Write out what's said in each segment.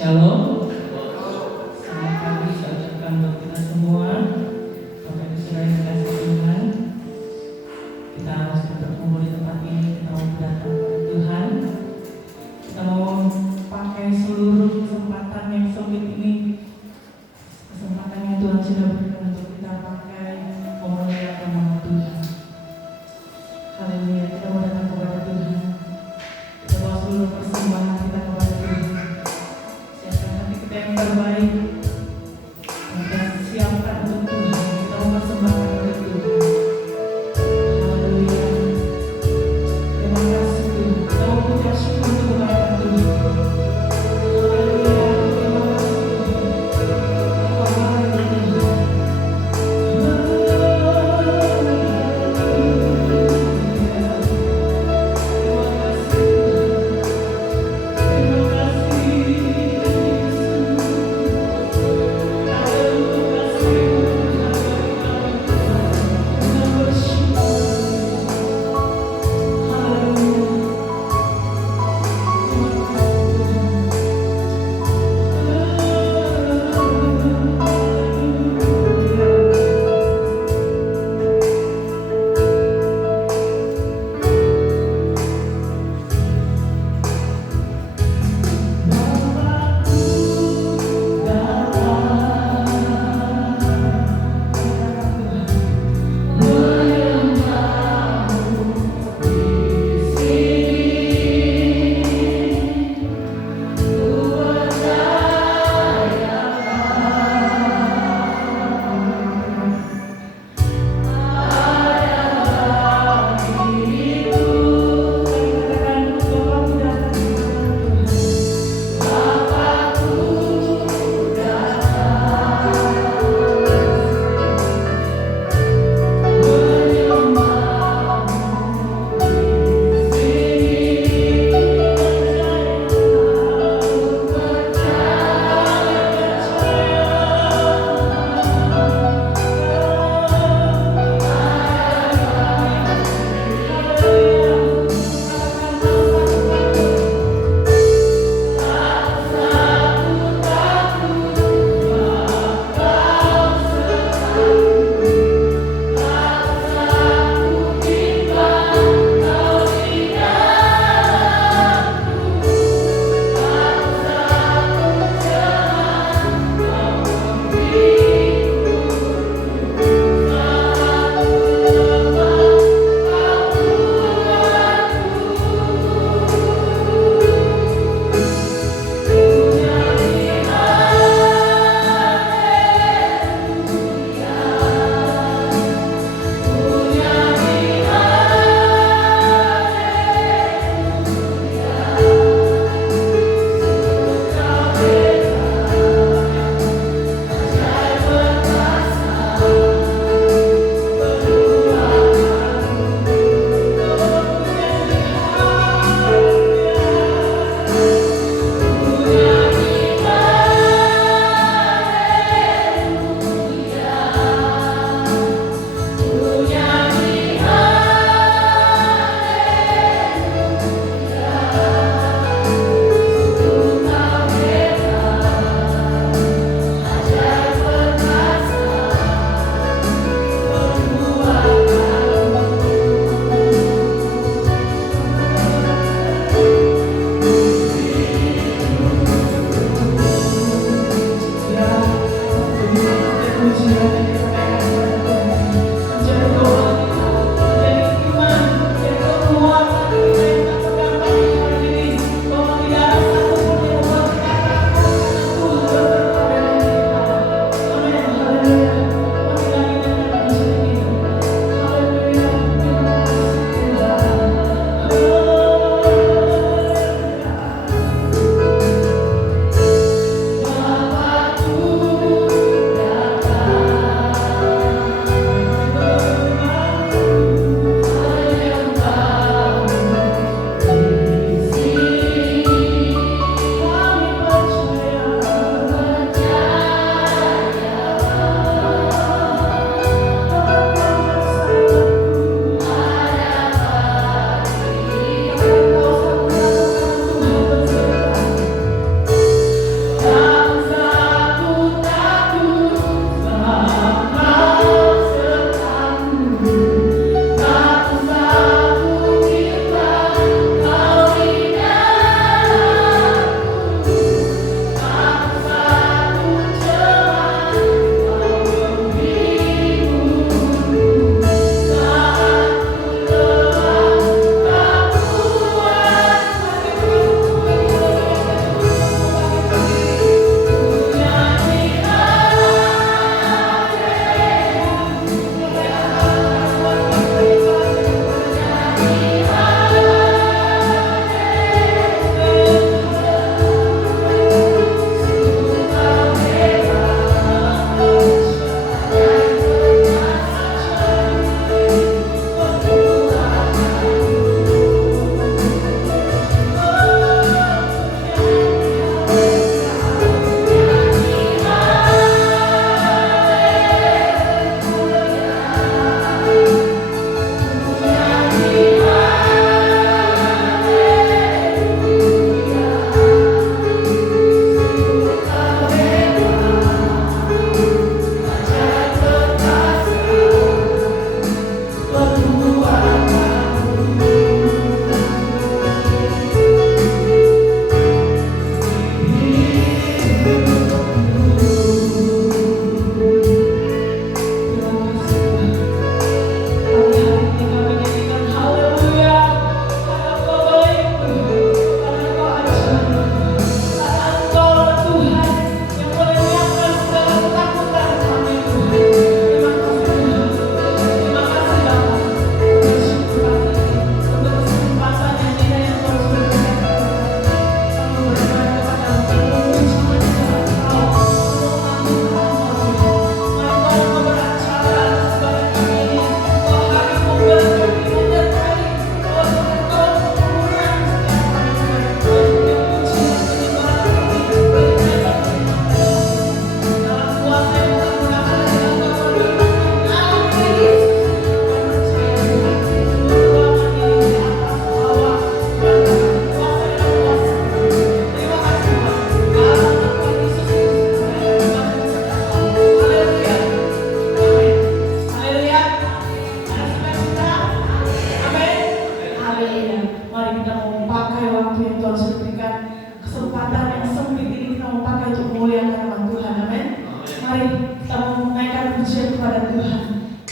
Shalom. Selamat pagi saya ucapkan untuk kita semua. Bapak Ibu Saudara yang dikasihi Tuhan, kita sudah berkumpul di tempat ini. Kita mau datang kepada Tuhan. Kita mau pakai seluruh kesempatan yang sulit ini, kesempatan yang Tuhan sudah berikan untuk kita pakai memuliakan nama Tuhan. Haleluya, kita mau datang kepada Tuhan. Kita bawa seluruh persembahan kita kepada Tuhan. Siapkan hati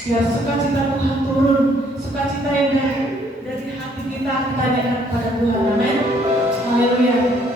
Biar sukacita Tuhan turun, sukacita yang dari hati kita nyatakan kepada Tuhan. Amin. Haleluya.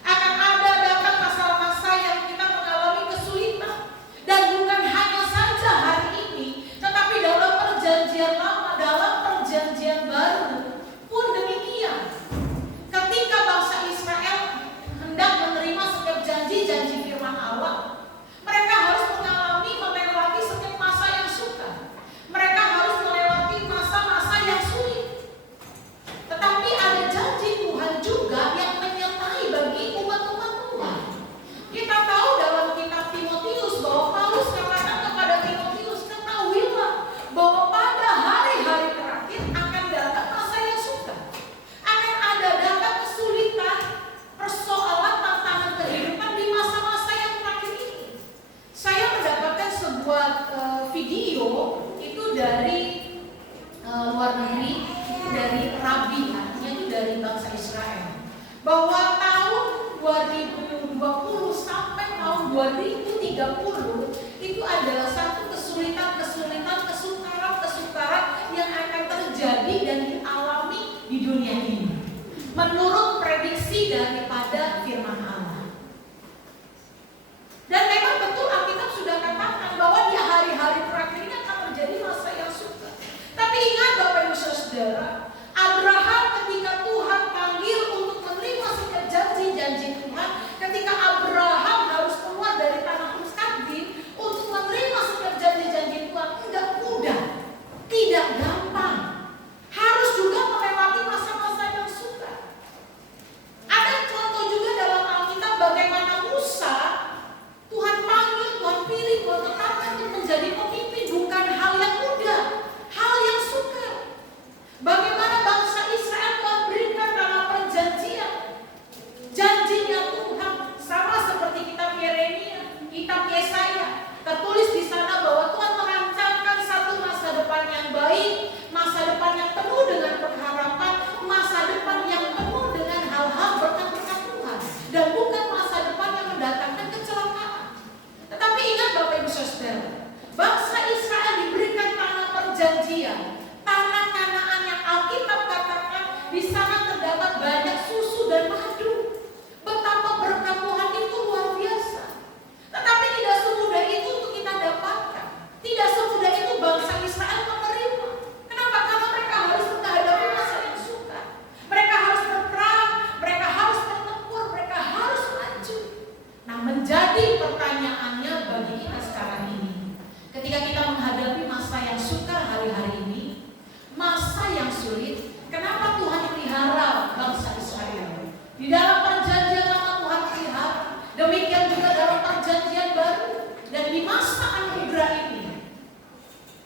Akan ada datang masa-masa yang kita bahwa tahun 2020 sampai tahun 2030 itu adalah satu kesulitan-kesulitan, kesukaran-kesukaran yang akan terjadi dan dialami di dunia ini menurut prediksi daripada firman Allah. Dan memang betul Alkitab sudah katakan bahwa di hari-hari terakhir ini akan terjadi masa yang sukar. Tapi ingat Bapak Ibu Saudara, Abraham ketika Tuhan panggil untuk menerima setiap janji-janji Tuhan, ketika Abraham harus keluar dari tanah Ur-Kasdim untuk menerima setiap janji-janji Tuhan, tidak mudah, tidak gampang. Harus juga melewati masa-masa yang sukar. Ada contoh juga dalam Alkitab bagaimana Musa Tuhan panggil, Tuhan pilih, Tuhan tetapkan untuk menjadi pemimpin, bukan hal yang mudah, hal yang sukar. Bagaimana bangsa Israel Tuhan berikan tanah perjanjian, janjinya Tuhan, sama seperti kitab Yeremia, kitab Yesaya, tertulis di sana bahwa Tuhan merancangkan satu masa depan yang baik, masa depan yang penuh dengan pengharapan, masa depan yang penuh dengan hal-hal berkat-berkat Tuhan, dan bukan masa depan yang mendatangkan kecelakaan. Tetapi ingat Bapak Ibu Saudara, bangsa Israel diberikan tanah perjanjian, tanah Kanaan yang Alkitab katakan di sana terdapat banyak susu dan madu. Betapa berkat Tuhan itu luar biasa. Tetapi tidak semudah itu untuk kita dapatkan. Tidak semudah itu bangsa Israel menerima. Kenapa? Karena mereka harus menghadapi masa yang sukar. Mereka harus berperang, mereka harus bertempur, mereka harus maju. Nah, menjadi pertanyaannya bagi kita sekarang ini, ketika kita menghadapi masa yang sukar hari-hari ini, masa yang sulit, kenapa Tuhan pelihara bangsa Israel? Di dalam perjanjian lama Tuhan pelihara, demikian juga dalam perjanjian baru. Dan di masa anugerah ini,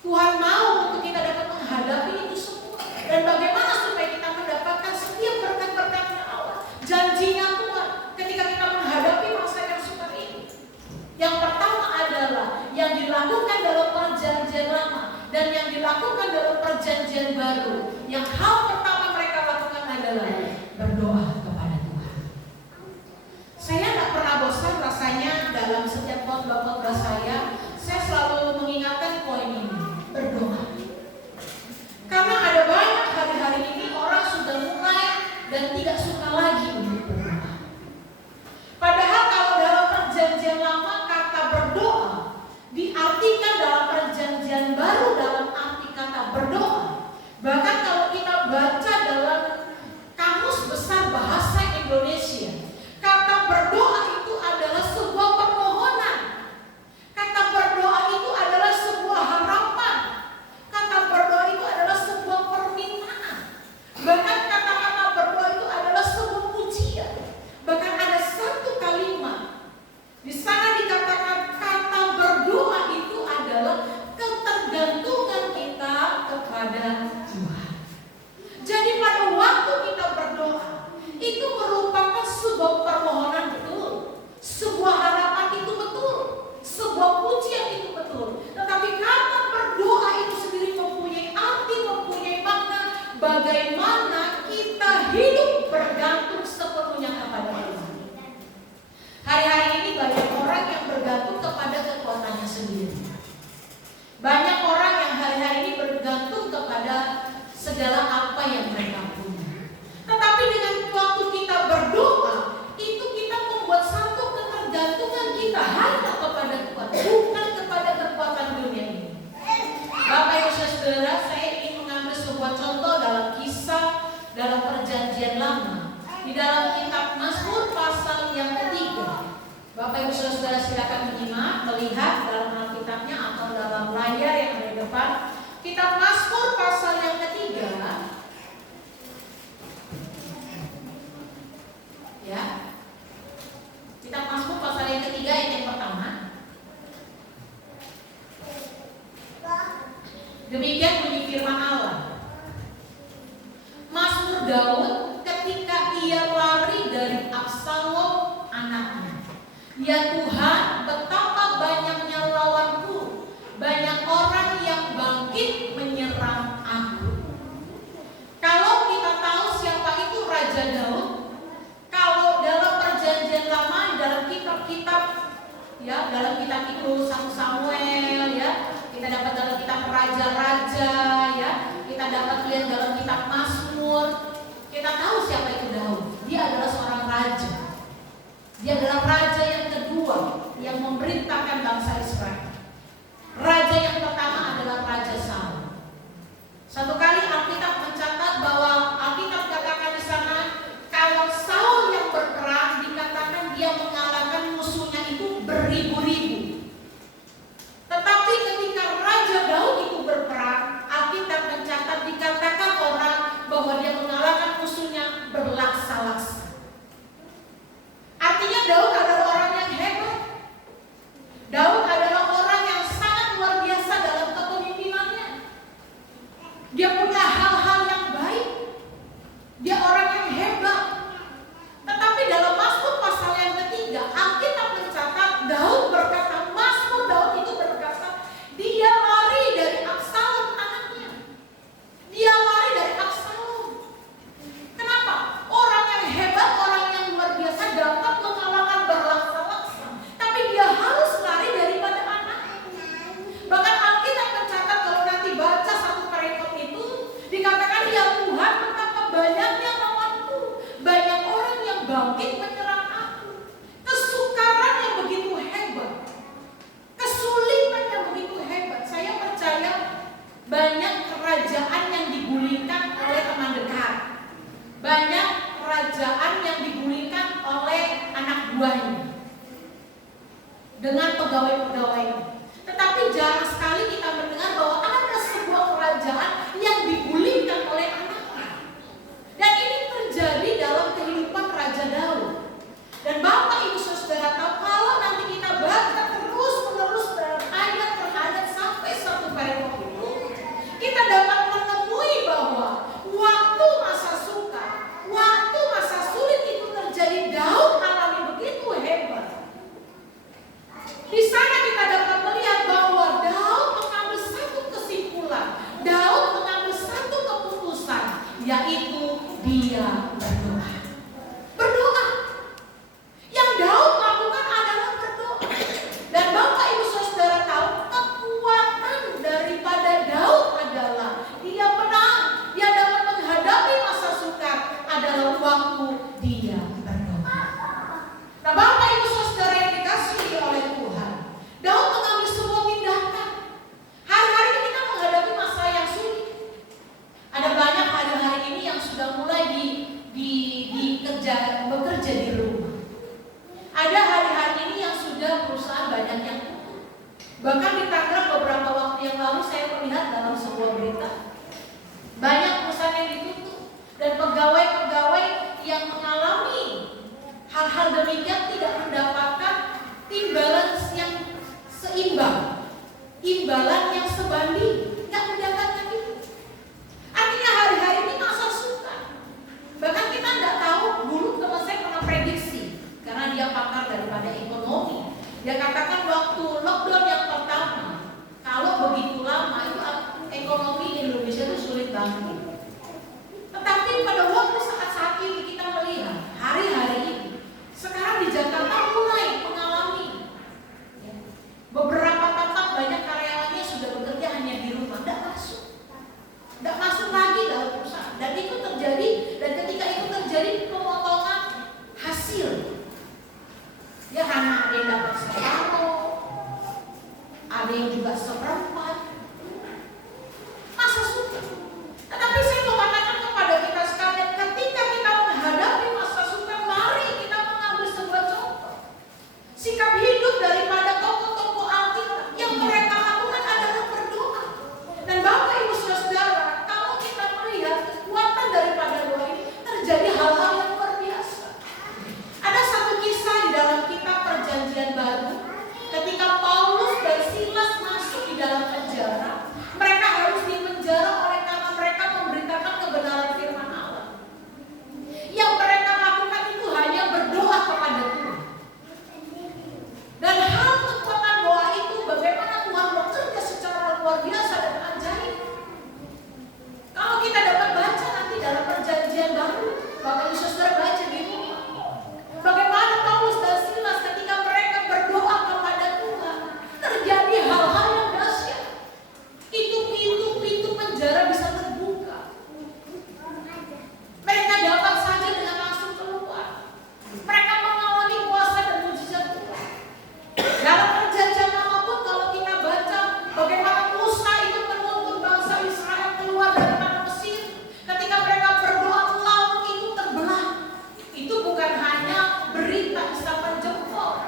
Tuhan mau untuk kita dapat menghadapi itu semua. Dan bagaimana supaya kita mendapatkan setiap berkat-berkatnya Allah, janjinya Tuhan ketika kita menghadapi masa yang sukar ini. Yang pertama adalah yang dilakukan dalam perjanjian lama dan yang dilakukan dalam perjanjian baru. Yang hal pertama mereka lakukan adalah berdoa kepada Tuhan. Saya tak pernah bosan rasanya dalam setiap khotbah-khotbah saya selalu mengingatkan poin ini, berdoa. Karena ada banyak hari-hari ini orang sudah mulai dan tidak suka lagi untuk berdoa. Padahal kalau dalam perjanjian lama kata berdoa diartikan dalam perjanjian baru dalam arti kata berdoa. Bahkan kalau kita baca dalam Kamus Besar Bahasa Indonesia, kata berdoa itu adalah sebuah permohonan. Kata berdoa itu adalah sebuah harapan. Kata berdoa itu adalah sebuah permintaan. Bahkan kata-kata berdoa itu adalah sebuah pujian. Bahkan ada satu kalimat di sana dikatakan kata berdoa itu adalah ketergantungan kita kepada Tuhan. Jadi pada waktu kita berdoa itu merupakan sebuah permohonan betul, sebuah harapan itu betul, sebuah pujian itu betul. Tetapi kata berdoa itu sendiri mempunyai arti, mempunyai makna bagaimana kita hidup bergantung sepenuhnya kepada Tuhan. Hari-hari ini banyak orang yang bergantung kepada kekuatannya sendiri. Banyak orang yang hari-hari ini bergantung kepada segala apa yang mereka punya. Tetapi dengan waktu kita berdoa, itu kita membuat satu ketergantungan kita hanya kepada Tuhan, bukan kepada kekuatan dunia ini. Bapak Ibu Saudara, saya ingin mengambil sebuah contoh dalam kisah dalam perjanjian lama. Di dalam kitab Mazmur pasal yang ketiga. Bapak Ibu Saudara silakan menyimak, melihat dalam Alkitabnya atau dalam layar yang ada di depan. Kitab Mazmur pasal yang ketiga. Ya. Kitab Mazmur pasal yang ketiga ayat yang pertama. Demikian bunyi firman Allah. Mazmur Daud ketika ia lari dari Absalom anaknya. Ya Tuhan, betapa banyaknya lawanku, banyak orang yang bangkit menyerang aku. Kalau kita tahu siapa itu Raja Daud, bangkit menyerang aku. Kesukaran yang begitu hebat, kesulitan yang begitu hebat. Saya percaya banyak kerajaan yang digulingkan oleh teman dekat, banyak kerajaan yang digulingkan oleh anak buahnya dengan pegawai-pegawainya. Tetapi jarang sekali kita mendengar bahwa ada sebuah kerajaan yang digulingkan oleh anaknya. Dan ini terjadi dalam kehidupan Raja Daud. Dan Bapak Ibu Saudara tahu, kalau nanti kita baca terus-menerus dalam ayat per ayat sampai satu perikop itu, kita dapat menemui bahwa waktu masa sukar, waktu masa sulit itu terjadi, Daud alami begitu hebat. Di sana kita dapat melihat bahwa Daud mengambil satu kesimpulan, Daud mengambil satu keputusan, yaitu dia berdoa. Berdoa. Yang Daud lakukan adalah berdoa. Dan Bapak Ibu Saudara tahu, kekuatan daripada Daud adalah dia menang, dia dapat menghadapi masa sukar adalah waktu dia berdoa. Nah, Bapak Ibu Saudara yang dikasihi oleh Tuhan, Daud mengambil sebuah tindakan. Hari-hari ini kita menghadapi masa yang sulit. Ada banyak hari-hari ini yang sudah mulai bekerja di rumah. Ada hari-hari ini yang sudah perusahaan banyak yang tutup. Bahkan di Tangerang beberapa waktu yang lalu saya melihat dalam sebuah berita, banyak perusahaan yang ditutup dan pegawai-pegawai yang mengalami hal-hal demikian tidak mendapatkan timbalan yang seimbang, imbalan yang sebanding, tidak mendapatkan itu. Artinya hari-hari ini masa sukar. Bahkan kita tidak tahu, dulu teman saya pernah prediksi, karena dia pakar daripada ekonomi. Dia katakan waktu lockdown yang pertama, kalau begitu lama itu ekonomi Indonesia itu sulit banget. Tetapi pada waktu saat ini kita melihat hari-hari ini, sekarang di Jakarta mulai mengalami beberapa tempat banyak karyawannya sudah bekerja hanya di rumah, tidak masuk lagi dalam perusahaan. Dan itu terjadi, dan ketika itu terjadi pemotongan hasil. Ya, karena ada yang dapat separuh, ada yang juga seperempat. Masa sukar. Tetapi saya mau katakan kepada kita sekalian, ketika kita menghadapi masa sukar, mari kita mengambil sebuah contoh. Sikap hidup daripada tokoh-tokoh Alkitab yang mereka lakukan adalah berdoa. Dan Bapak Ibu Saudara, kalau kita melihat kekuatan daripada doa ini, terjadi hal-hal yang luar biasa. Ada satu kisah di dalam kitab Perjanjian Baru, ketika Paulus dan Silas masuk di dalam penjara. Mereka harus dipenjara oleh karena mereka memberitakan kebenaran firman Allah. Yang mereka lakukan itu hanya berdoa kepada Tuhan. Dan hal kekuatan doa itu bagaimana Tuhan bekerja secara luar biasa dan ajaib. Kalau kita dapat baca nanti dalam Perjanjian Baru, Bapak Ibu Saudara baca di rumah, bagaimana Paulus dan Silas ketika mereka berdoa kepada Tuhan, terjadi hal-hal yang dahsyat. Itu pintu-pintu penjara bisa terbuka. Mereka dapat saja dengan langsung keluar. Mereka mengalami kuasa dan mujizat Tuhan. Dalam Perjanjian Lama pun kalau kita baca bagaimana Musa itu menuntun bangsa Israel keluar dari tanah Mesir, ketika mereka berdoa laut itu terbelah. Itu bukan hanya berita isapan jempol,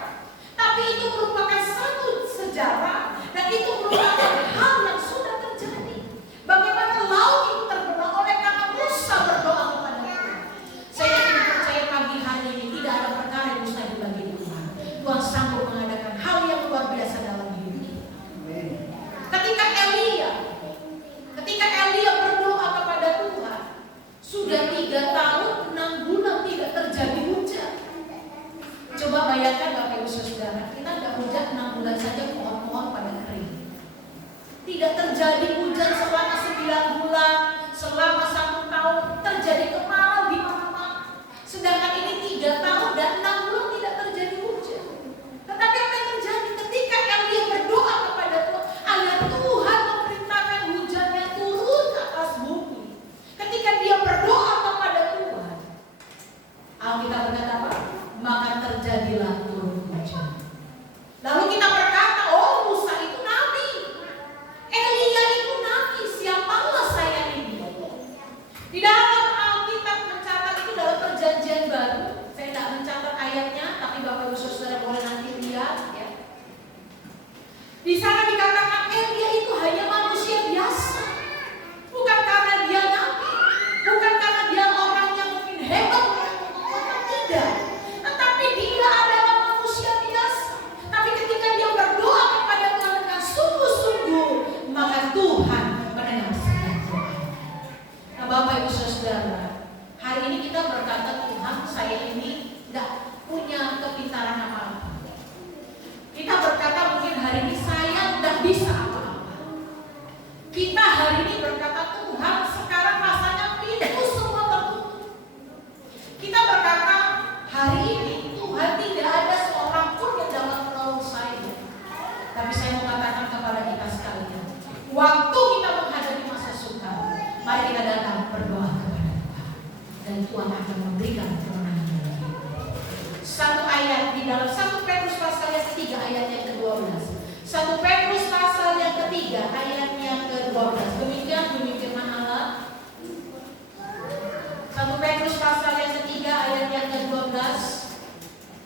tapi itu merupakan satu sejarah dan itu merupakan hal yang sudah terjadi. Bagaimana laut itu terbelah oleh karena Musa berdoa kepada Tuhan. Saya ingin percaya pagi hari ini tidak ada perkara yang mustahil bagi Tuhan. Tuhan sanggup mengadakan hal yang luar biasa dalam hidup kita. Ketika Elia berdoa kepada Tuhan, sudah 3 tahun 6 bulan tidak terjadi hujan. Coba bayangkan Bapak Ibu Saudara, kita tidak hujan 6 bulan saja, pohon-pohon pada kering. Tidak terjadi hujan selama 9 bulan, selama 1 tahun, terjadi kemarau di mana-mana. Sedangkan ini 3 tahun dan 6 bulan tidak terjadi hujan. Tetapi apa yang terjadi ketika Elia berdoa kepada Tuhan, agar Tuhan memerintahkan hujannya turun ke atas bumi. Ketika dia berdoa kepada Tuhan, Alkitab berkata apa? Maka terjadilah turun hujan. Lalu kita berkata, oh Musa itu nabi, Elia itu nabi, siapalah saya ini? Di dalam Alkitab mencatat itu dalam perjanjian baru. Saya tidak mencatat ayatnya, tapi Bapak Ibu Saudara boleh nanti lihat ya. Di sana dikatakan Elia itu hanya manusia biasa. Bukan karena dia nabi, bukan karena dia orang yang mungkin hebat, tidak. Tetapi dia adalah manusia biasa. Tapi ketika dia berdoa kepada Tuhan dengan sungguh-sungguh, maka Tuhan mendengar setiap doa. Nah Bapak Ibu Saudara, hari ini kita berkata, Tuhan saya ini tidak punya kepintaran apa-apa. Kita berkata mungkin hari ini saya tidak bisa apa-apa. Kita hari ini berkata, Tuhan sekarang rasanya pintu semua tertutup. Kita berkata hari ini Tuhan tidak ada seorang pun yang dapat menolong saya. Tapi saya mau katakan kepada kita sekalian, waktu kita menghadapi masa sukar, mari kita datang berdoa kepada Tuhan, dan Tuhan akan memberikan kemenangan. Satu ayat di dalam 1 Petrus pasal yang ketiga ayat yang ke-12. 1 Petrus pasal yang ketiga ayat yang ke-12. Demikian bunyi firman Allah. 1 Petrus pasal yang ketiga ayat yang ke-12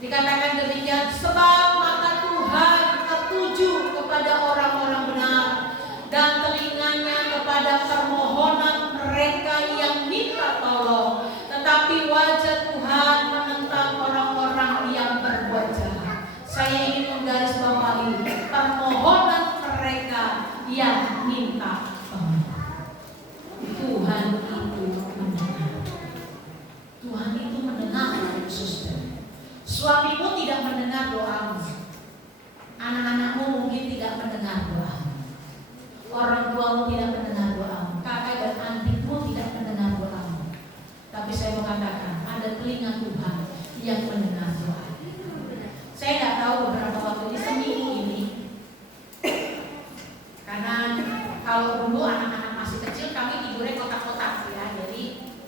dikatakan demikian, sebab mata Tuhan tertuju kepada orang-orang benar dan telinganya kepada permohonan mereka yang minta tolong, tetapi wajah Tuhan menentang orang-orang yang berbuat jahat. Saya ingin menggarisbawahi permohonan mereka yang minta tolong. Tuhan itu mendengar. Tuhan itu mendengar, saudara. Suamimu tidak mendengar doamu. Anak-anakmu mungkin tidak mendengar doamu. Orang tuamu tidak mendengar doamu. Kakak dan adikmu tidak mendengar doamu. Tapi saya mau katakan, ada telinga Tuhan yang mendengar doa. Saya tidak tahu beberapa waktu ini, seminggu ini, karena kalau dulu anak-anak masih kecil kami tidurnya kotak-kotak ya. Jadi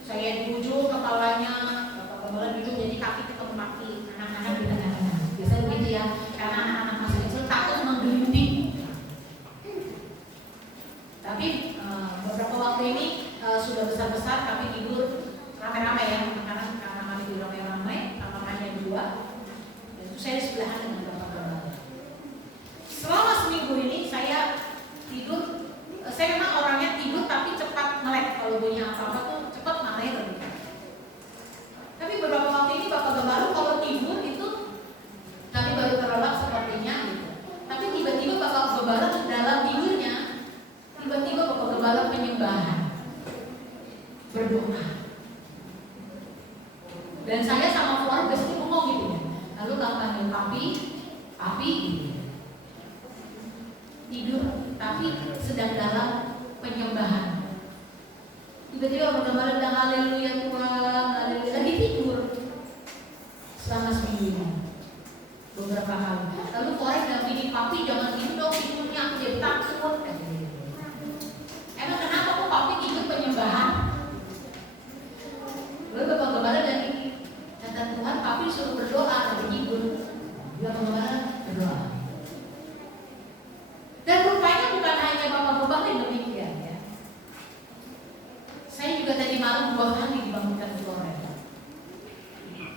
saya di ujung kepalanya, Bapak Gembala duduk, jadi kaki ketemu kaki, anak-anak di tengah-tengah. Biasanya begitu ya, karena anak-anak masih kecil takut menggelinding. Tapi beberapa waktu ini sudah besar-besar kami tidur rame-rame ya, karena kami tidur rame-rame, kamarnya dua. Dan itu saya di sebelahan dengan Bapak Gembala. Selama seminggu ini saya tidur, saya memang orangnya tidur tapi cepat melek. Kalau bunyi apa-apa tuh cepat matanya berbuka. Tapi beberapa waktu ini Bapak Gembala kalau tidur itu kami baru terlelap sepertinya gitu. Tapi tiba-tiba Bapak Gembala dalam tidurnya, tiba-tiba Bapak Gembala penyembahan, berdoa. Dan saya sama keluarga sih ngomong gitu ya. Lalu kalau panggil papi gitu. Tidur tapi sedang dalam penyembahan. Tiba-tiba Bapak Gembala bilang haleluya Tuhan, haleluya. Lagi tidur selama seminggu ini beberapa kali. Lalu korek dampingi papi, jangan gitu dong tidurnya, aku jadi takut. Emang kenapa kok papi tidur penyembahan? Lalu Bapak Gembala lagi kata Tuhan, papi suruh berdoa lagi tidur. Bapak Gembala berdoa. Dan rupanya bukan hanya Bapak Gembala yang demikian ya. Saya juga tadi malam 2 kali dibangunkan keluarga.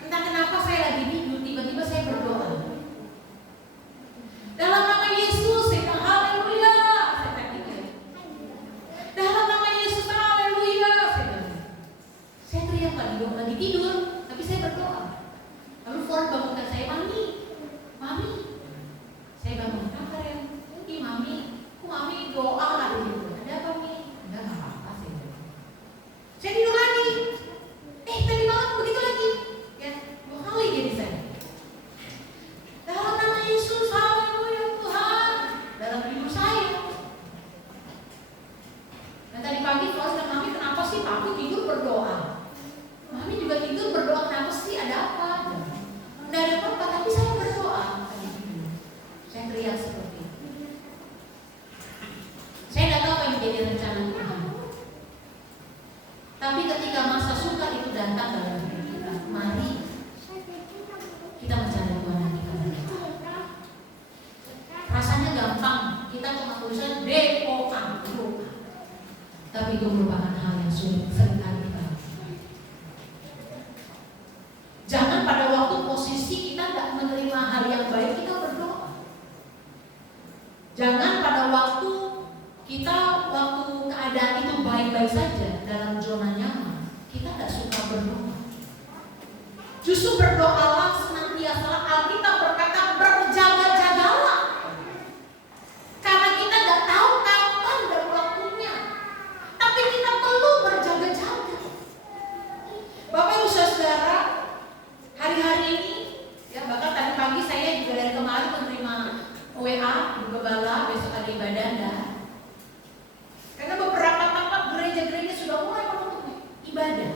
Entah kenapa saya lagi tidur, tiba-tiba saya berdoa. Dalam nama Yesus, saya bilang haleluya. itu merupakan hal yang sulit seringkali kita. Jangan pada waktu posisi kita tidak menerima hal yang baik kita berdoa. Jangan pada waktu keadaan itu baik-baik saja dalam zona nyaman, kita tidak suka berdoa. Justru berdoalah senantiasa. Alkitab berkata berjaga-jagalah. Karena kita tidak tahu kapan dan waktunya. Tapi kita perlu berjaga-jaga. Bapak Ibu Saudara, hari-hari ini, ya bahkan tadi pagi saya juga dari kemarin menerima WA Ibu Gembala, besok ada ibadah enggak? Karena beberapa tempat gereja-gereja sudah mulai menutup ibadah.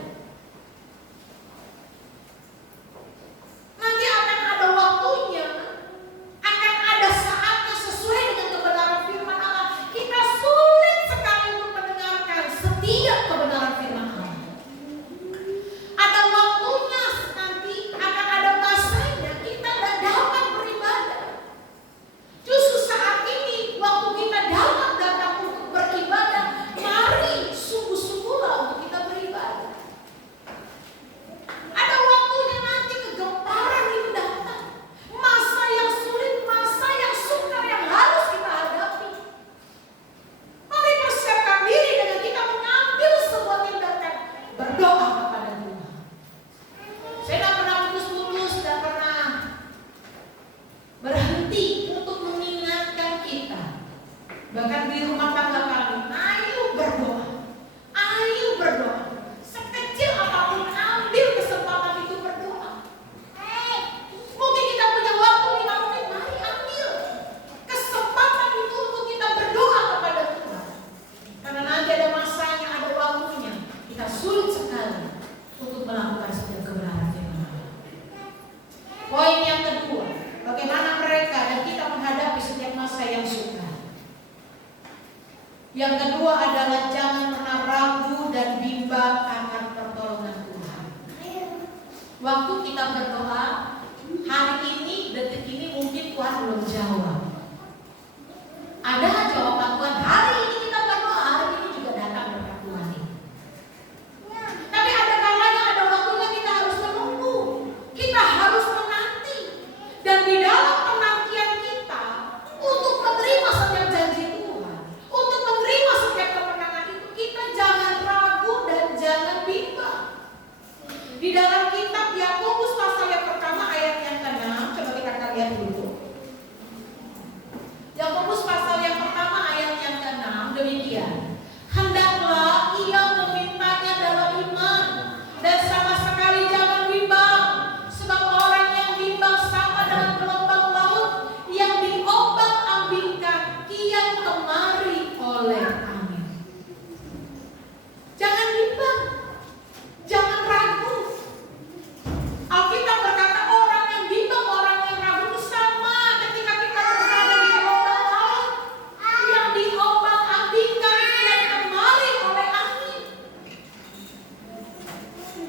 Nanti akan ada waktunya, akan ada saatnya sesuai dengan kebenaran firman Allah. Kita sulit sekali untuk mendengarkan setiap kebenaran firman Allah. Ada waktunya nanti, akan ada masanya kita tidak dapat beribadah. Justru saat ini, waktu kita dapat datang untuk beribadah, mari sungguh-sungguhlah untuk kita beribadah. Ada waktunya nanti kegemparan itu datang. Masa yang sulit, masa yang sukar yang harus kita hadapi. Mari persiapkan diri dengan kita mengambil sebuah tindakan berdoa kepada Tuhan. Saya tidak pernah putus-putus, tidak pernah berhenti untuk mengingatkan kita. Bahkan di rumah tangga kami, ayo berdoa. Ayo berdoa. Sekecil apapun, ambil kesempatan itu berdoa. Mungkin kita punya waktu 5 menit, mari ambil kesempatan itu untuk kita berdoa kepada Tuhan. Karena nanti ada masanya, ada waktunya. Kita sulit sekali untuk melakukan setiap kebenaran firman Allah. Poin yang kedua, bagaimana mereka dan kita menghadapi setiap masa yang sukar. Yang kedua adalah jangan pernah ragu dan bimbang akan pertolongan Tuhan. Waktu kita berdoa, hari ini, detik ini mungkin Tuhan belum jawab. Ada jawaban Tuhan, hari ini kita berdoa, hari ini juga datang berkat Tuhan ini. Tapi ada kalanya, ada waktunya kita harus menunggu. Kita harus menanti. Dan di dalam penantian kita, untuk menerima setiap janji Tuhan, untuk menerima setiap kemenangan itu, kita jangan ragu dan jangan bimbang. Di dalam kitab Yakobus pasal yang pertama ayat yang ke-6, coba kita akan lihat dulu. Yakobus pasal yang pertama ayat yang ke-6 demikian. Hendaklah ia memintanya dalam iman dan sama sekali jangan bimbang, sebab orang yang bimbang sama dengan gelombang laut yang diombang-ambingkan kian kemari oleh angin. Jangan bimbang, jangan ragu. Alkitab berkata orang yang bimbang, orang yang ragu itu sama ketika kita berada di gelombang laut yang diombang-ambingkan kian kemari oleh angin.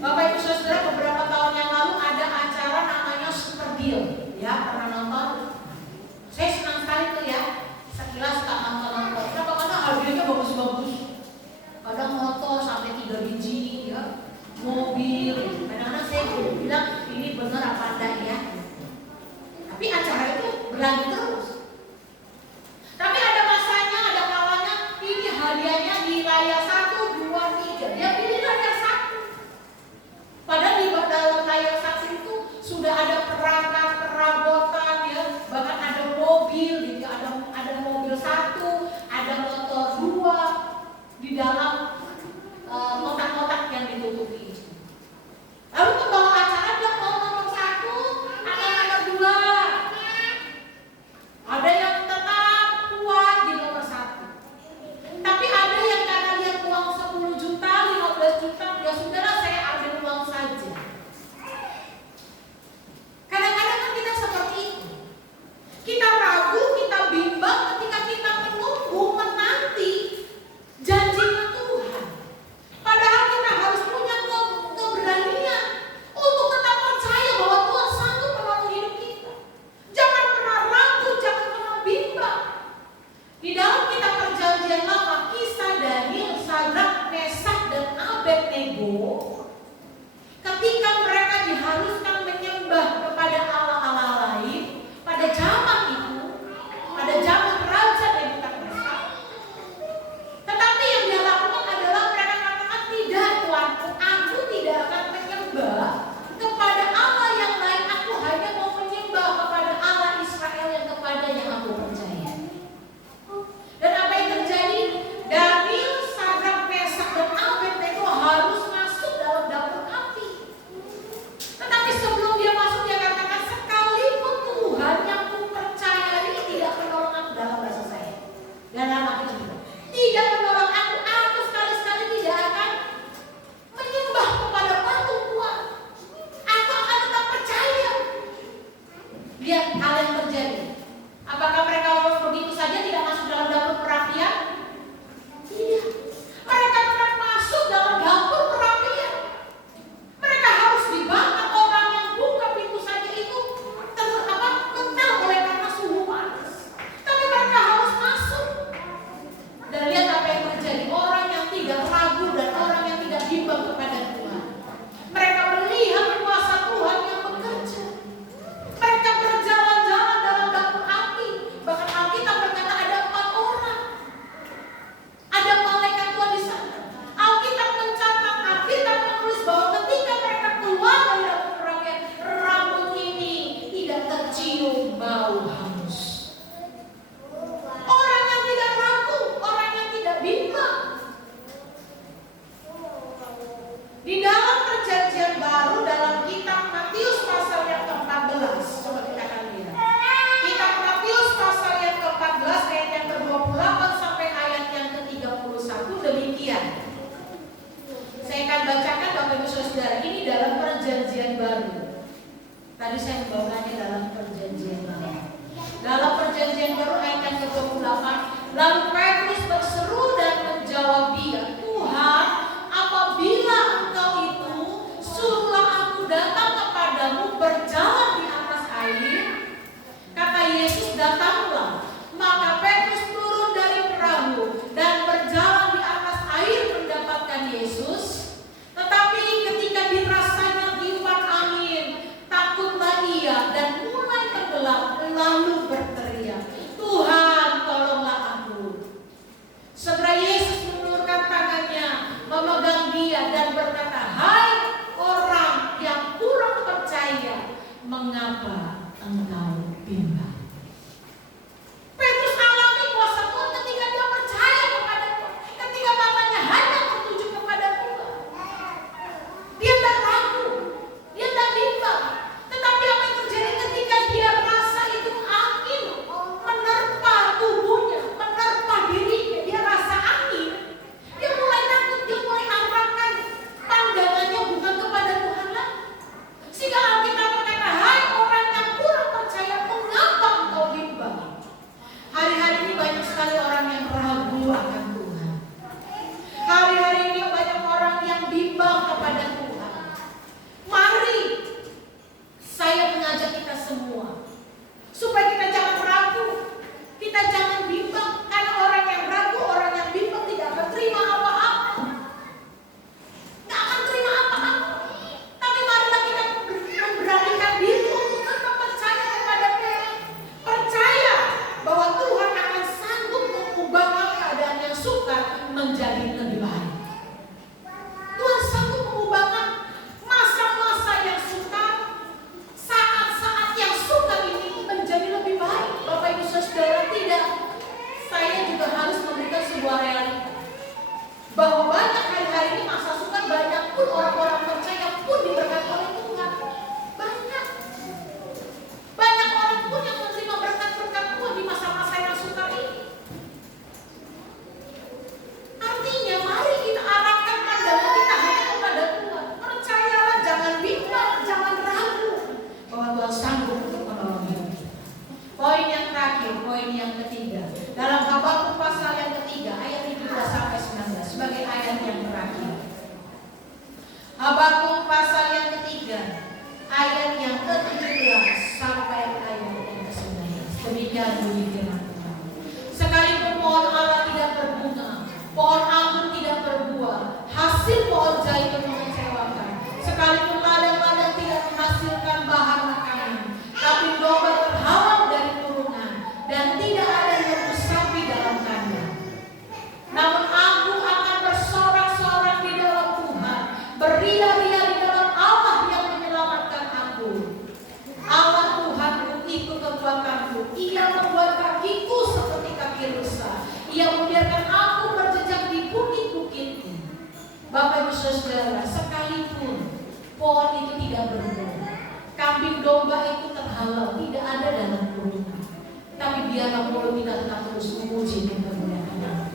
Bapak Ibu Saudara, beberapa tahun yang lalu ada acara namanya Super Deal, ya pernah nonton? Saya senang sekali tuh ya, sekilas tak nonton. Kenapa? Karena harganya bagus-bagus. Kadang motor sampai 3 biji, ya, mobil. Kadang-kadang saya bilang ini benar apa enggak ya. Tapi acara itu berlanjut terus. Tapi ada masanya, ada kalanya ini hadiahnya di layar 1, 2, 3. Dia pilih layar 1. Padahal di dalam layar 1 itu sudah ada perangkat, perabotan, ya, bahkan ada mobil, gitu. Ada mobil 1, ada motor 2 di dalam kotak-kotak yang ditutupi. Lalu pembawa acara bilang mau nomor 1 atau nomor 2. Tadi saya membawanya dalam perjanjian baru. Dalam perjanjian baru ayat yang ke-28, lalu Petrus berseru dan menjawab dia, Tuhan, apabila Engkau itu, suruhlah aku datang kepadamu berjalan di atas air. Kata Yesus, datanglah. Maka Petrus turun dari perahu dan berjalan di atas air mendapatkan Yesus. Tetapi ketika dirasanya tiupan angin, takutlah ia dan mulai tenggelam, lalu berteriak, Tuhan, tolonglah aku. Segera Yesus mengulurkan tangannya, memegang dia dan berkata, hai orang yang kurang percaya, mengapa engkau bimbang? Petrus alami kuasa Tuhan ketika dia percaya kepada Tuhan, ketika matanya hanya tertuju kepada Tuhan. Dia tidak ragu, dia tidak bimbang. Tetapi apa yang terjadi ketika dia rasa itu angin menerpa tubuhnya, menerpa dirinya, dia rasa angin, dia mulai takut, dia mulai arahkan pandangannya bukan kepada Tuhan lagi. Sehingga Alkitab berkata, hai orang yang kurang percaya, mengapa engkau bimbang? Hari-hari ini banyak sekali orang yang ragu akan Tuhan. Hari-hari ini banyak orang yang bimbang kepada Tuhan. Mari saya mengajak kita semua supaya kita jangan ragu, kita jangan bimbang. Karena orang yang ragu, orang yang bimbang tidak akan terima apa-apa, tidak akan terima apa-apa. Tapi marilah kita memberanikan diri untuk tetap percaya kepada Tuhan. Percaya bahwa Tuhan akan sanggup mengubah keadaan yang sukar menjadi lebih baik. Tuhan sanggup mengubahkan masa-masa yang sukar, saat-saat yang sukar ini menjadi lebih baik. Bapak Ibu Saudara, tidak. Saya juga harus memberikan sebuah realita bahwa banyak hari-hari ini masa sukar, banyak pun orang-orang percaya pun diberkati oleh Tuhan. Banyak orang pun yang menerima berkat-berkat Tuhan di masa-masa yang sukar ini. Artinya mari kita arahkan pandangan kita hanya kepada Tuhan. Percayalah, jangan bimbang, jangan ragu bahwa Tuhan sanggup untuk menolong hidup kita. Poin yang terakhir, poin yang ketiga, dalam Habakuk pasal yang ketiga ayat 17-19 sebagai ayat yang terakhir. Habakuk pasal yang ketiga ayat yang ke-17 sampai ayat yang ke-19. Demikian bunyi firman Tuhan. Sekalipun pohon Allah tidak berbunga, pohon anggur tidak berbuah, hasil pohon zaitun mengecewakan, sekalipun ladang-ladang tidak menghasilkan bahan makanan, tapi domba terhalang dari kurungan dan tidak ada lembu sapi dalam kandang. Namun aku akan bersorak-sorak di dalam Tuhan, beria-ria di dalam Allah yang menyelamatkan aku. Allah Tuhanku itu kekuatanku, Ia membuat kakiku seperti kaki rusa, Ia membiarkan aku berjejak di bukit-bukitku. Bapak Ibu Saudara, sekalipun pohon itu tidak berbuah, kambing domba itu terhalau, tidak ada dalam kurungan, tapi biarlah mulut kita tetap terus memuji dan memuliakan Nama.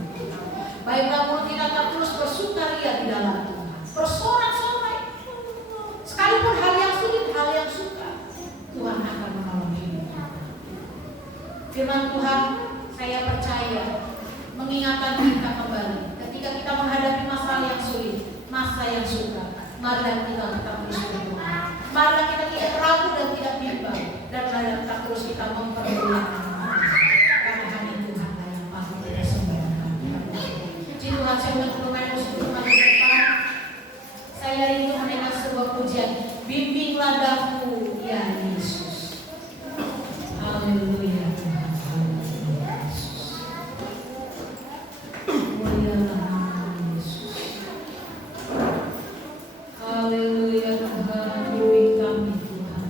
Baiklah mulut kita tetap terus bersukaria di dalam Tuhan, bersorak-sorai. Sekalipun hal yang sulit, hal yang sukar, Tuhan akan menolong hidup kita. Firman Tuhan, saya percaya, mengingatkan kita kembali ketika kita menghadapi masalah yang sulit, masa yang sukar. Marilah kita tetap terus berdoa. Marilah kita tidak ragu dan tidak bimbang, dan marilah tetap terus kita memperdulikan Allah. Karena hanya Tuhan yang patut kita sembahkan. Puji Tuhan, saya ulang bermain musik Tuhan di depan. Saya rindu mendengar sebuah pujian. Bimbinglah daku, ya Yesus. Haleluya Tuhan, haleluya Yesus. Mulialah nama Yesus. Haleluya Tuhan, bimbing kami Tuhan.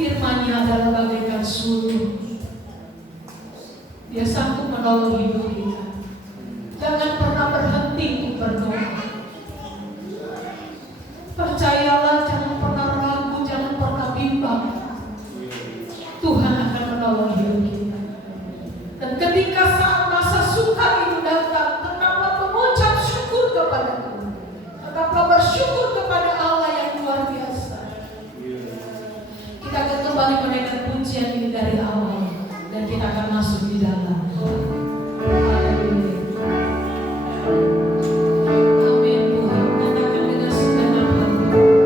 Firman-Nya adalah bagaikan suluh. Dia sanggup menolong hidup kita. Jangan pernah berhenti untuk berdoa. Percayalah, jangan pernah ragu, jangan pernah bimbang. Tuhan akan menolong hidup kita. Dan ketika saat masa sukar itu datang, tetaplah mengucap syukur kepada Tuhan. Tetaplah bersyukur kepada Allah yang luar biasa. Kita akan kembali menaikkan pujian ini dari awal, dan kita akan masuk di dalam. Haleluya. Amin Tuhan. Katakan dengan segenap hati.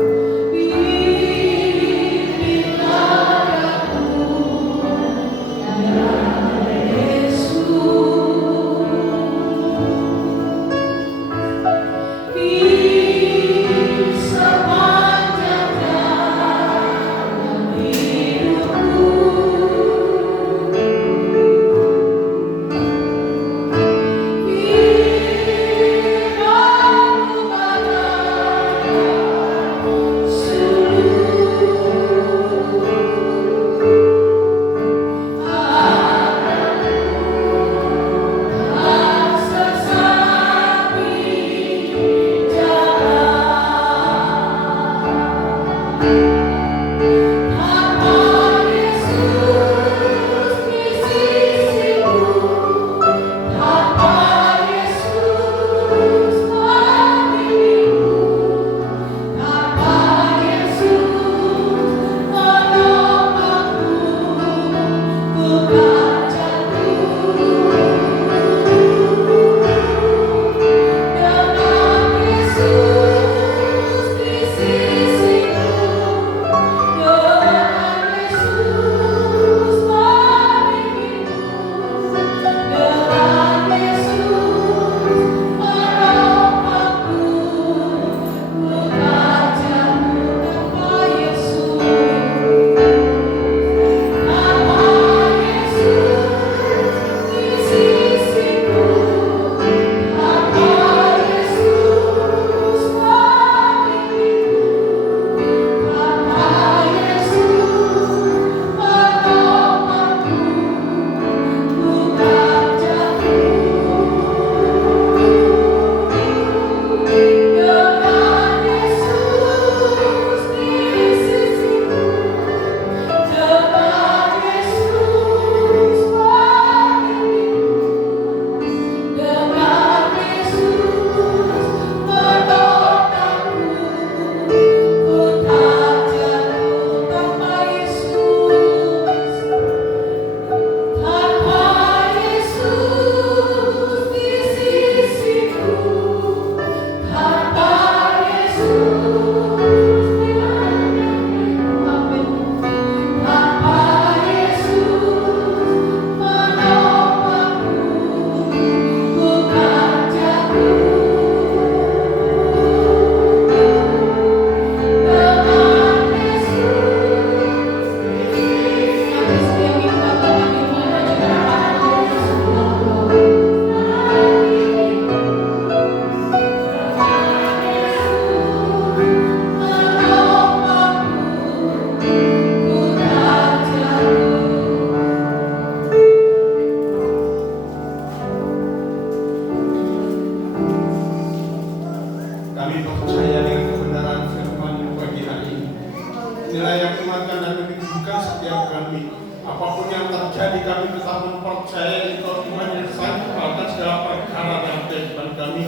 setiap kami. Apapun yang terjadi, kami tetap mempercayai Engkau Tuhan yang sanggup atas segala perkara dalam kehidupan kami.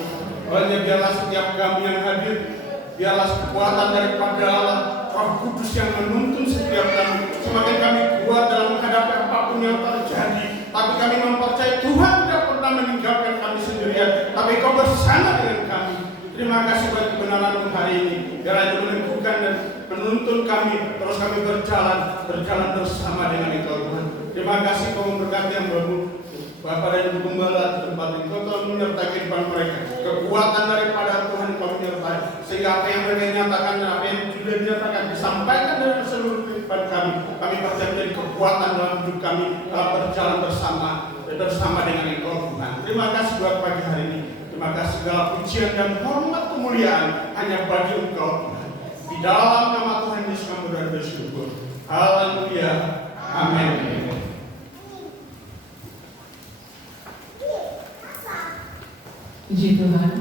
Olehnya biarlah setiap kami yang hadir, biarlah kekuatan daripada Allah, Roh Kudus yang menuntun setiap kami. Semakin kami kuat dalam menghadapi apapun yang terjadi. Tapi kami mempercayai Tuhan tidak pernah meninggalkan kami sendirian, tapi Engkau bersama dengan kami. Terima kasih buat kebenaran hari ini. Biar itu meneguhkan dan menuntun kami, terus kami berjalan bersama dengan Engkau Tuhan. Terima kasih Kau memberkati yang baru Bapak dan Ibu Gembala di tempat ini. Kau telah menyertai kehidupan mereka. Kekuatan daripada Tuhan Kau menyertai, sehingga apa yang mereka nyatakan dan apa yang sudah dinyatakan disampaikan dalam seluruh kehidupan kami. Kami percaya menjadi kekuatan dalam hidup kami dalam berjalan bersama dengan Engkau Tuhan. Terima kasih buat pagi hari ini. Terima kasih segala pujian dan hormat kemuliaan hanya bagi Engkau Tuhan. Di dalam nama Tuhan Yesus kami bersyukur. Haleluya. Amin. Puji Tuhan,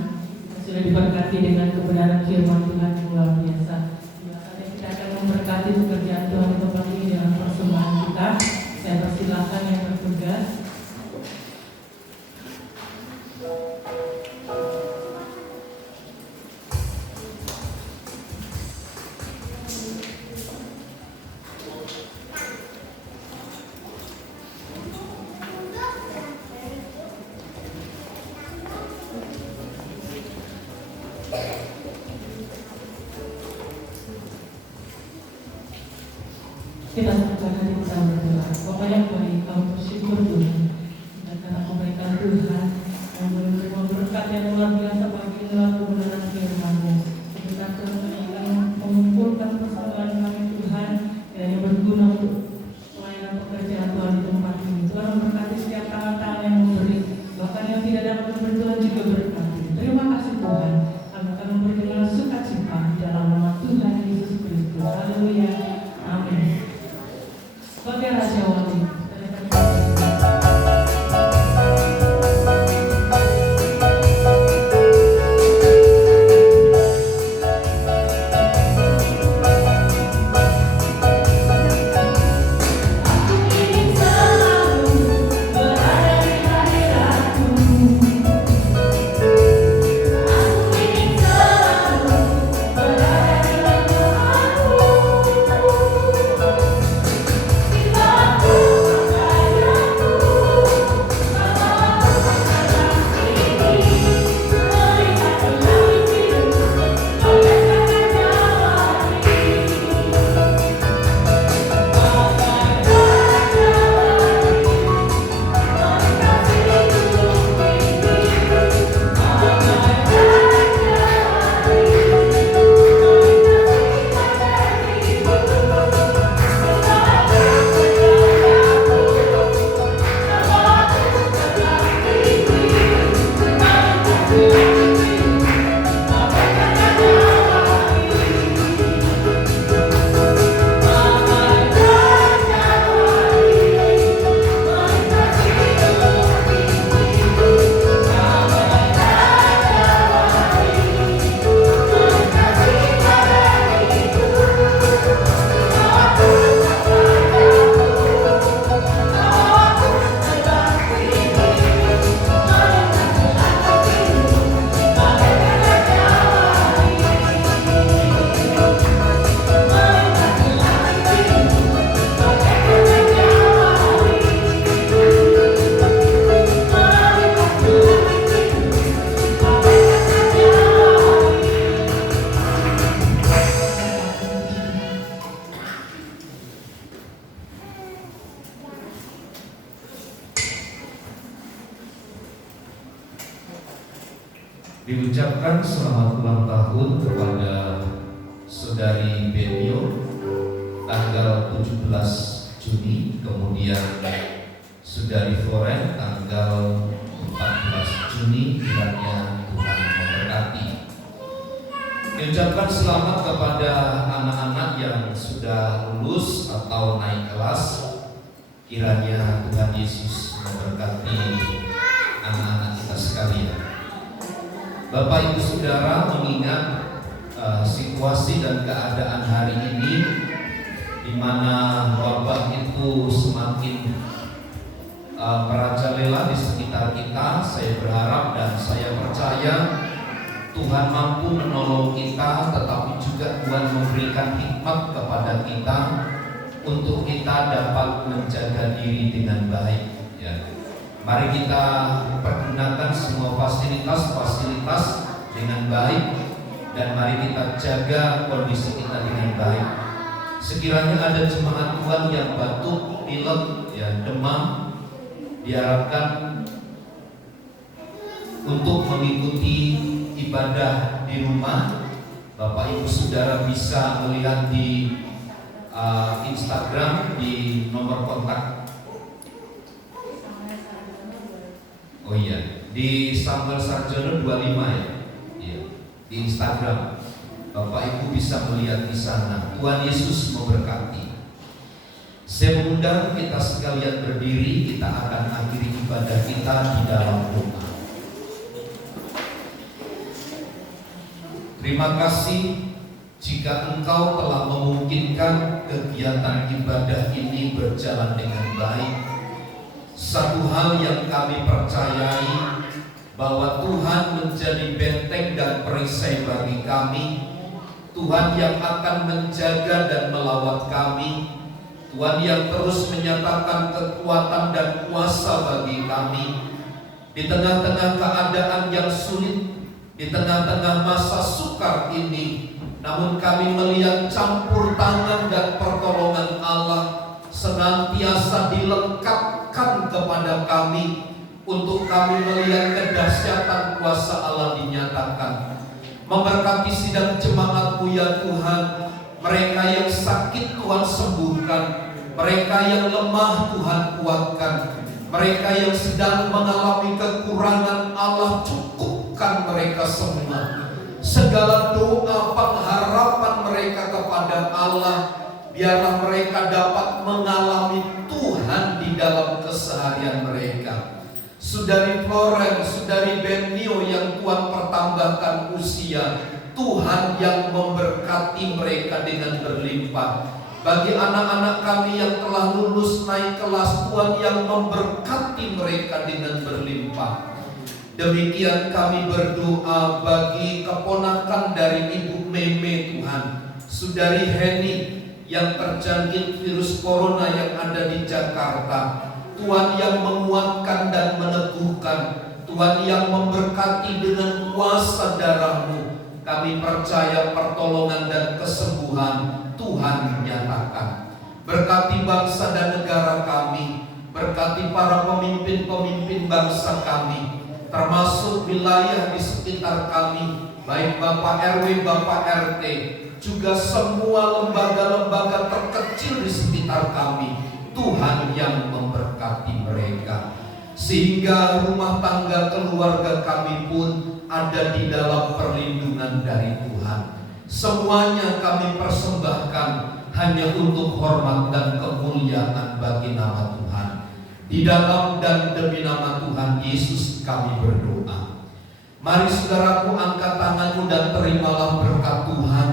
kita sudah diberkati dengan kebenaran firman Tuhan yang luar biasa. Saatnya kita akan memberkati pekerjaan Tuhan di tempat ini dengan persembahan kita. Saya persilakan yang bertugas. Kita lakukan hari kita berdoa. Bapa yang baik, kami bersyukur Tuhan. Dan karena kebaikan Tuhan yang boleh menerima berkat yang luar biasa bagi dalam kebenaran firman-Mu. Kita akan mengumpulkan persembahan kami Tuhan yang berguna untuk pelayanan pekerjaan Tuhan di tempat ini. Tuhan memberkati setiap tangan-tangan yang memberi, bahkan yang tidak dapat memberi Tuhan juga berkati. Terima kasih Tuhan. Kami akan memberi dengan sukacita di dalam nama Tuhan Yesus Kristus. Haleluya. Amin. Sebagai Raja Wali, diucapkan selamat ulang tahun kepada Saudari Benio tanggal 17 Juni, kemudian Saudari Floren tanggal 14 Juni. Kiranya Tuhan memberkati. Diucapkan selamat kepada anak-anak yang sudah lulus atau naik kelas. Kiranya Tuhan Yesus memberkati anak-anak kita sekalian. Bapak Ibu Saudara, mengingat situasi dan keadaan hari ini, di mana wabah itu semakin merajalela di sekitar kita. Saya berharap dan saya percaya Tuhan mampu menolong kita, tetapi juga Tuhan memberikan hikmat kepada kita untuk kita dapat menjaga diri dengan baik. Ya. Mari kita pergunakan semua fasilitas dengan baik, dan mari kita jaga kondisi kita dengan baik. Sekiranya ada jemaat Tuhan yang batuk, pilek, ya, demam, diharapkan untuk mengikuti ibadah di rumah. Bapak Ibu Saudara bisa melihat di Instagram di nomor kontak. Oh iya, di Samuel Sarjono 25 ya. Iya, di Instagram. Bapak Ibu bisa melihat di sana. Tuhan Yesus memberkati. Saya mengundang kita sekalian berdiri, kita akan akhiri ibadah kita di dalam doa. Terima kasih jika Engkau telah memungkinkan kegiatan ibadah ini berjalan dengan baik. Satu hal yang kami percayai, bahwa Tuhan menjadi benteng dan perisai bagi kami. Tuhan yang akan menjaga dan melawat kami. Tuhan yang terus menyatakan kekuatan dan kuasa bagi kami di tengah-tengah keadaan yang sulit, di tengah-tengah masa sukar ini. Namun kami melihat campur tangan dan pertolongan Allah senantiasa dilengkapkan kepada kami, untuk kami melihat kedahsyatan kuasa Allah dinyatakan. Memberkati sidang jemaat-Mu ya Tuhan. Mereka yang sakit Tuhan sembuhkan, mereka yang lemah Tuhan kuatkan, mereka yang sedang mengalami kekurangan Allah cukupkan mereka semua. Segala doa pengharapan mereka kepada Allah, biarlah mereka dapat mengalami Tuhan di dalam keseharian mereka. Saudari Florence, Saudari Benio yang Tuhan pertambahkan usia, Tuhan yang memberkati mereka dengan berlimpah. Bagi anak-anak kami yang telah lulus naik kelas, Tuhan yang memberkati mereka dengan berlimpah. Demikian kami berdoa bagi keponakan dari Ibu Meme Tuhan, Saudari Heni yang terjangkit virus corona yang ada di Jakarta. Tuhan yang menguatkan dan meneguhkan, Tuhan yang memberkati dengan kuasa darah-Mu. Kami percaya pertolongan dan kesembuhan Tuhan nyatakan. Berkati bangsa dan negara kami, berkati para pemimpin-pemimpin bangsa kami, termasuk wilayah di sekitar kami, baik Bapak RW, Bapak RT, juga semua lembaga-lembaga terkecil di sekitar kami. Tuhan yang memberkati mereka, sehingga rumah tangga keluarga kami pun ada di dalam perlindungan dari Tuhan. Semuanya kami persembahkan hanya untuk hormat dan kemuliaan bagi nama Tuhan. Di dalam dan demi nama Tuhan Yesus kami berdoa. Mari saudaraku, angkat tanganmu dan terimalah berkat Tuhan.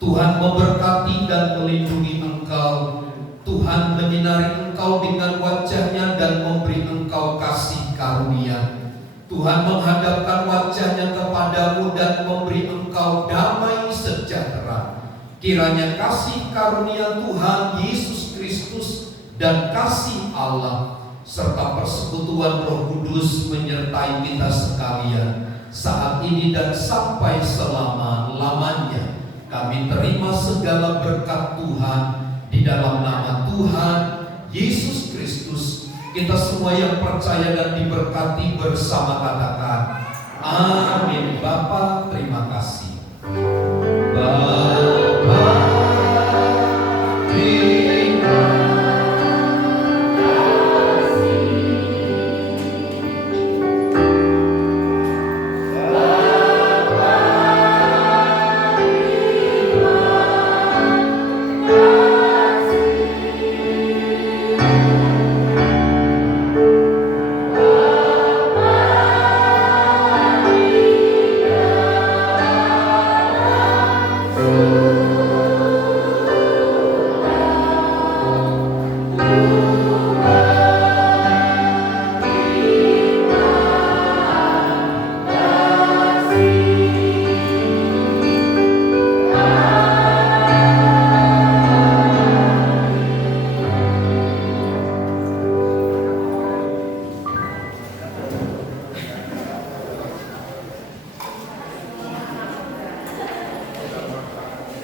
Tuhan memberkati dan melindungi engkau. Tuhan menyinari engkau dengan wajah-Nya dan memberi engkau kasih karunia. Tuhan menghadapkan wajah-Nya kepadamu dan memberi engkau damai sejahtera. Kiranya kasih karunia Tuhan Yesus Kristus dan kasih Allah serta persekutuan Roh Kudus menyertai kita sekalian saat ini dan sampai selama-lamanya. Kami terima segala berkat Tuhan di dalam nama Tuhan Yesus Kristus. Kita semua yang percaya dan diberkati bersama katakan amin. Bapa, terima kasih.